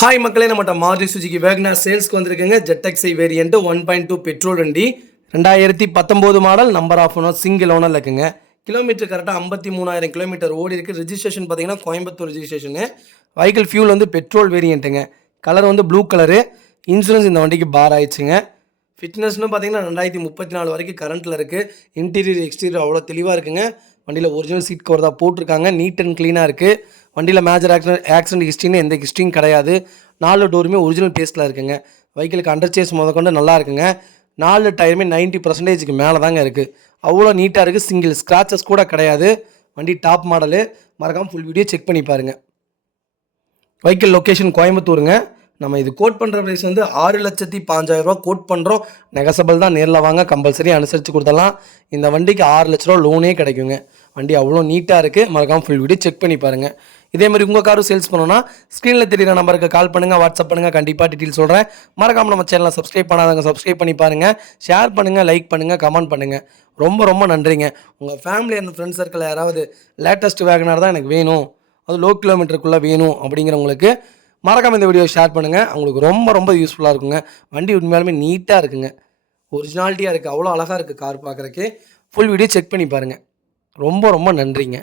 Hi மக்களே, நம்மகிட்ட Maruti Suzuki Wagon R சேல்ஸ்க்கு வந்திருக்குங்க. ஜெட்எக்ஸை வேரியன்ட் 1.2 பெட்ரோல் வண்டி, 2019 model, number of owner, single ஓனரில் இருக்குங்க. கிலோமீட்டர் கரெக்டாக 53,000 கிலோமீட்டர் ஓடி இருக்குது. ரிஜிஸ்ட்ரேஷன் பார்த்தீங்கன்னா கோயம்புத்தூர் ரிஜிஸ்ட்ரேஷனு. வெஹிக்கிள் ஃபியூல் வந்து பெட்ரோல் வேரியண்ட்டுங்க. கலர் வந்து ப்ளூ கலரு. இன்சூரன்ஸ் இந்த வண்டிக்கு பார் ஆயிடுச்சுங்க. ஃபிட்னஸ்னு பார்த்தீங்கன்னா 2034 வரைக்கும் கரண்ட்டில் இருக்குது. இன்டீரியர் எக்ஸ்டீரியர் அவ்வளோ தெளிவாக இருக்குங்க. வண்டியில் ஒரிஜினல் சீட் கவர் தான் போட்டிருக்காங்க. நீட் அண்ட் க்ளீனாக இருக்குது. வண்டியில் மேஜர் ஆக்சிடென்ட் ஹிஸ்ட்ரின்னு எந்த ஹிஸ்ட்ரியும் கிடையாது. 4 டோருமே ஒரிஜினல் பேஸ்ட்டில் இருக்குங்க. வெஹிக்கிளுக்கு அண்டர் சேஸ் முதற்கொண்டு நல்லா இருக்குங்க. 4 டயருமே 90% மேலே தாங்க இருக்குது. அவ்வளோ நீட்டாக இருக்குது. சிங்கிள் ஸ்க்ராச்சஸ் கூட கிடையாது. வண்டி டாப் மாடலு. மறக்காமல் ஃபுல் வீடியோ செக் பண்ணி பாருங்கள். வெஹிக்கிள் லொக்கேஷன் கோயம்புத்தூருங்க. நம்ம இது கோட் பண்ணுற ப்ரைஸ் வந்து 6,05,000 கோட் பண்ணுறோம். நெகசபிள் தான். நேரில் வாங்க, கம்பல்சரி அனுசரித்து கொடுத்துடலாம். இந்த வண்டிக்கு 6 லட்ச ரூபா லோனே கிடைக்குங்க. வண்டி அவ்வளோ நீட்டாக இருக்குது. மறக்காமல் ஃபுல் வீடியோ செக் பண்ணி பாருங்கள். இதே மாதிரி உங்கள் காரும் சேல்ஸ் பண்ணணும்னா ஸ்க்ரீனில் தெரியுற நம்பருக்கு கால் பண்ணுங்கள், வாட்ஸ்அப் பண்ணுங்கள். கண்டிப்பாக டீட்டெயில் சொல்கிறேன். மறக்காமல் நம்ம சேனலை சப்ஸ்கிரைப் பண்ணாதவங்க சப்ஸ்கிரைப் பண்ணி பாருங்கள். ஷேர் பண்ணுங்கள், லைக் பண்ணுங்கள், கமெண்ட் பண்ணுங்கள். ரொம்ப ரொம்ப நன்றிங்க. உங்கள் ஃபேமிலி அண்ட் ஃப்ரெண்ட்ஸ் சர்க்கிளில் யாராவது லேட்டஸ்ட் வேகனார் தான் எனக்கு வேணும், அது லோ கிலோமீட்டருக்குள்ளே வேணும் அப்படிங்கிறவங்களுக்கு மறக்காமல் இந்த வீடியோ ஷேர் பண்ணுங்கள். அவங்களுக்கு ரொம்ப ரொம்ப யூஸ்ஃபுல்லாக இருக்குங்க. வண்டி உண்மையாலுமே நீட்டாக இருக்குங்க. ஒரிஜினாலிட்டியாக இருக்குது. அவ்வளோ அழகாக இருக்குது கார் பார்க்குறக்கு. ஃபுல் வீடியோ செக் பண்ணி பாருங்கள். ரொம்ப ரொம்ப நன்றிங்க.